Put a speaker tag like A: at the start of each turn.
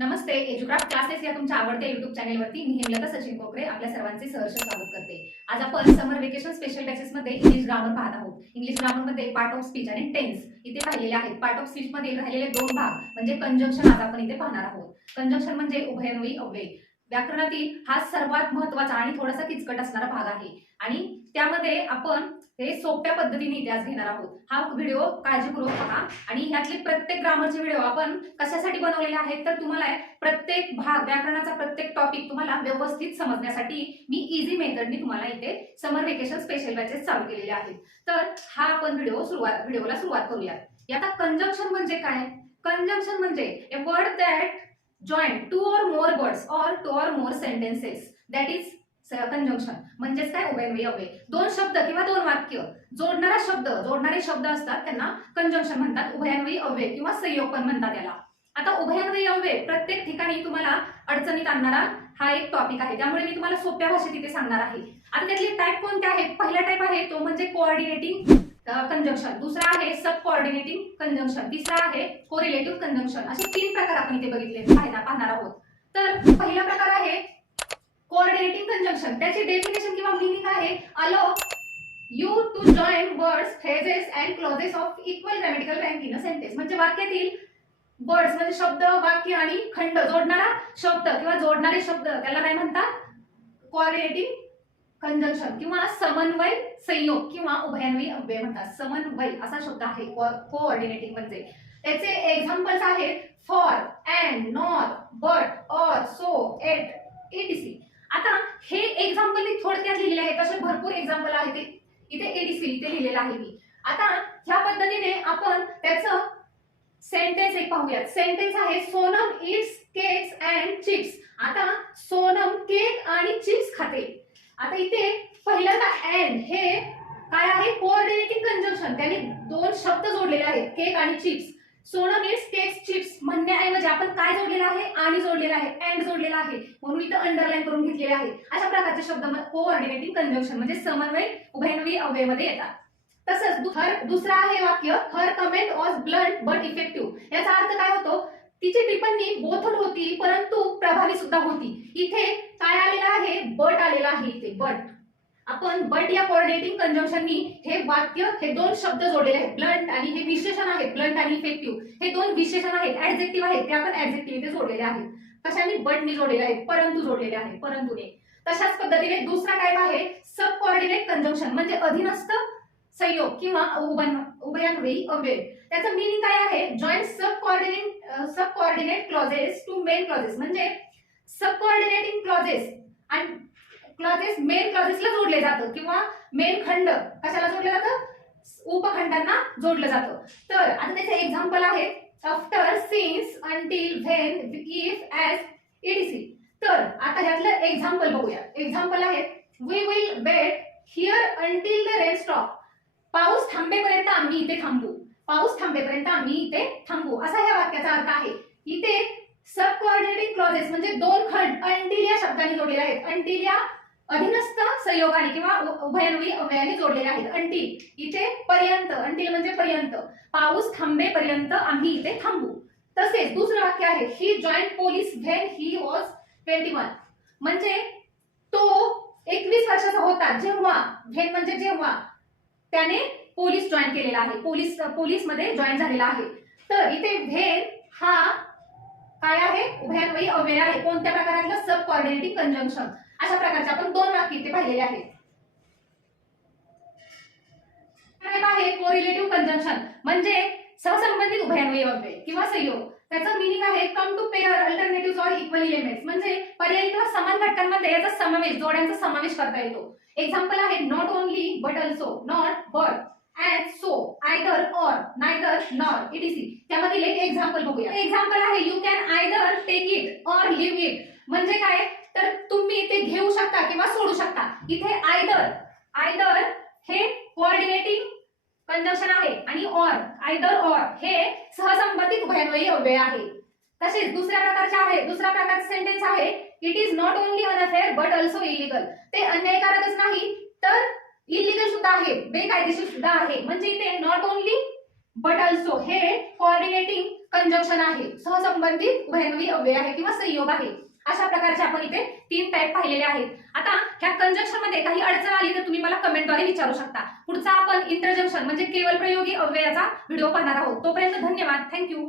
A: नमस्ते एज्युक्राफ्ट classes या तुमच्या आवडत्या युट्यूब चॅनेलवरती मी हेमलता सचिन कोकरे आपल्या सर्वांचे सहर्ष स्वागत करते. आज आपण समर वेकेशन स्पेशल बॅचेसमध्ये इंग्लिश ग्रामर पाहत आहोत. इंग्लिश ग्रामरमध्ये पार्ट ऑफ स्पीच आणि टेन्स इथे पाहिलेले आहेत. पार्ट ऑफ स्पीच मध्ये राहिलेले दोन भाग म्हणजे कंजंक्शन आज आपण इथे पाहणार आहोत. कंजंक्शन म्हणजे उभयन्वयी अव्यय. व्याकरणातील हा सर्वात महत्त्वाचा आणि थोडासा किचकट असणारा भाग आहे. आणि त्यामध्ये आपण हे सोप्या पद्धतीने इतिहास घेणार आहोत. हा व्हिडिओ काळजीपूर्वक पहा आणि ह्यातले प्रत्येक ग्रामरचे व्हिडिओ आपण कशासाठी बनवलेले आहेत तर तुम्हाला प्रत्येक भाग व्याकरणाचा प्रत्येक टॉपिक तुम्हाला व्यवस्थित समजण्यासाठी मी इझी मेथडनी तुम्हाला इथे समर वेकेशन स्पेशल बॅचेस चालू केलेले आहेत. तर हा आपण व्हिडिओ सुरुवात व्हिडिओला सुरुवात करूया आता कंजंक्शन म्हणजे काय? कंजंक्शन म्हणजे a word that joint two or more words or two or more sentences that is conjunction म्हणजेच काय? उभे अव्यय दोन शब्द किंवा दोन वाक्य. जोडणारा शब्द जोडणारे शब्द असतात त्यांना कंजंक्शन म्हणतात. उभयन्वयी अव्यय किंवा संयोग पण म्हणतात त्याला आता उभयन्वयी अव्यय प्रत्येक ठिकाणी तुम्हाला अडचणीत आणणारा हा एक टॉपिक आहे. त्यामुळे मी तुम्हाला सोप्या भाषेत इथे सांगणार आहे. आता त्यातले टाईप कोणते आहेत? पहिला टाईप आहे तो म्हणजे कोऑर्डिनेटिंग कंजंक्शन दुसरा आहे सब कोऑर्डिनेटिंग कंजंक्शन तिसरा आहे कोरिलेटिव्ह कंजंक्शन असे तीन प्रकार आपण इथे बघितले पाहणार पाहणार आहोत. तर पहिला प्रकार आहे कोऑर्डिनेटिंग कंजंक्शन त्याची डेफिनेशन किंवा मिनिंग आहे allow you to join words phrases and clauses of equal grammatical rank in a sentence म्हणजे वाक्यातील वर्ड्स म्हणजे शब्द वाक्य आणि खंड जोडणारा शब्द किंवा जोडणारे शब्द त्याला काय म्हणतात? कोऑर्डिनेटिंग कंजंक्शन किंवा समन्वय संयोग किंवा उभयान्वयी अव्यय म्हणतात. समन्वय असा शब्द आहे कोऑर्डिनेटिंग म्हणजे. त्याचे एक्झाम्पल्स आहेत for and not but or so eight ATC आता हे एक्झाम्पल मी थोडक्यात लिहिलेले आहेत. असे भरपूर एक्झाम्पल आहेत. ते इथे एडीसी इथे लिहिलेलं आहे मी. आता ह्या पद्धतीने आपण त्याचं सेंटेन्स एक पाहूयात. सेंटेन्स आहे Sonam eats cakes and chips आता सोनम केक आणि चिप्स खाते. आता इथे पहिल्यांदा एन हे काय आहे? कोऑर्डिनेटिंग कंजंक्शन त्याने दोन शब्द जोडलेले आहेत. केक आणि चिप्स सोनं मीन्स केक्स चिप्स म्हणण्याऐवजी आपण काय जोडलेलं आहे? आणि जोडलेलं आहे. अँड जोडलेला आहे. म्हणून इथं अंडरलाईन करून घेतलेले आहे. अशा प्रकारचे शब्द कोऑर्डिनेटिंग कंजंक्शन म्हणजे समन्वय उभयनवी अव्ययमध्ये येतात. तसंच हर दुसरा आहे वाक्य her comment was blunt but effective याचा अर्थ काय होतो? तिची टिप्पणी बोथड होती परंतु प्रभावी सुद्धा होती. इथे काय आलेलं आहे? बट आलेला आहे इथे बट. आपण बट या कोऑर्डिनेटिंग कंजंक्शननी हे वाक्य हे दोन शब्द जोडलेले आहेत. ब्लंट आणि हे विशेषण आहे ब्लंट आणि इफेक्टिव्ह. हे दोन विशेषण आहेत. ऍडजेक्टिव्ह आहेत. ते आपण ऍडजेक्टिव्ह इथे जोडलेले आहेत. कशाने? बटने जोडलेले आहेत. परंतु जोडलेले आहेत. परंतुने. तशाच पद्धतीने दुसरा टाईप आहे सब कोऑर्डिनेट कंजंक्शन म्हणजे अधीनस्थ संयोग किंवा उभय उभयान्वयी अव्यय. त्याचं मिनिंग काय आहे? Joint sub coordinate sub coordinate clauses to main clauses म्हणजे सब कोऑर्डिनेटिंग क्लॉजेस आणि क्लॉजेस मेन क्लॉजेसला जोडले जातं किंवा मेन खंड कशाला जोडलं जातं? उपखंडांना जोडलं जातं. तर आता त्याचे एक्झाम्पल आहे after since until when if as etc तर आता ह्यातलं एक्झाम्पल बघूया. एक्झाम्पल आहे we will wait here until the rain stop पाऊस थांबेपर्यंत आम्ही इथे थांबू. पाऊस थांबेपर्यंत आम्ही इथे थांबू. असा ह्या वाक्याचा अर्थ आहे. इथे सब कोऑर्डिनेटिंग क्लॉजेस म्हणजे दोन खंड अंटील या शब्दाने जोडलेले आहेत. अंटील या अधीनस्थ संयोगाने किंवा उ- उभयन्वयी अव्ययाने जोडलेले आहेत. अंटील इथे पर्यंत अंटील म्हणजे पर्यंत. पाऊस थांबेपर्यंत आम्ही इथे थांबू. तसेच दुसरं वाक्य आहे. He joined police when he was twenty one म्हणजे तो एकवीस वर्षाचा होता. जेव्हा व्हेन म्हणजे जेव्हा त्याने पोलीस जॉईन केलेला आहे. पोलीस पोलीसमध्ये जॉईन झालेला आहे. तर इथे व्हेन हा काय आहे? उभयान्वयी अव्यय आहे. कोणत्या प्रकारातलं सब कोऑर्डिनेटिंग कंजंक्शन अशा प्रकारचे आपण दोन वाक्य इथे पाहिलेले आहेत. आहे? कोरिलेटिव्ह कंजंक्शन म्हणजे सहसंबंधित उभयान्वयी अव्यय किंवा संयोग. त्याचं मिनिंग आहे come to pair alternative or equal elements म्हणजे पर्यायी किंवा समान घटकांमध्ये याचा समावेश जोड्यांचा समावेश करता येतो. एक्झाम्पल आहे not only but also not but and so either or neither nor etc त्यामधील एक एक्झाम्पल बघूया. एक्झाम्पल आहे you can either take it or leave it म्हणजे काय? तर तुम्ही ते घेऊ शकता किंवा सोडू शकता. इथे आयदर आयदर हे कोऑर्डिनेटिंग कंजंक्शन आहे आणि ऑर आयदर ऑर हे सहसंबंधित उभयन्वयी अव्यय आहे. तसेच दुसऱ्या प्रकारचे आहे दुसऱ्या प्रकारचे सेंटेन्स आहे. It is not only unfair but also illegal ते अन्यायकारकच नाही. तर इलिगल सुद्धा आहे बेकायदेशीर सुद्धा आहे. म्हणजे इथे नॉट ओनली बट ऑल्सो हे कॉर्डिनेटिंग कंजंक्शन आहे. सहसंबंधित उभयन्वी अव्यय आहे किंवा संयोग आहे. अशा प्रकारचे आपण इथे तीन टाईप पाहिलेले आहेत. आता ह्या कंजंक्शनमध्ये काही अडचण आली तर तुम्ही मला कमेंटद्वारे विचारू शकता. पुढचा आपण इंटरजंक्शन म्हणजे केवळ प्रयोगी अव्ययाचा व्हिडिओ पाहणार आहोत. तोपर्यंत धन्यवाद. थँक्यू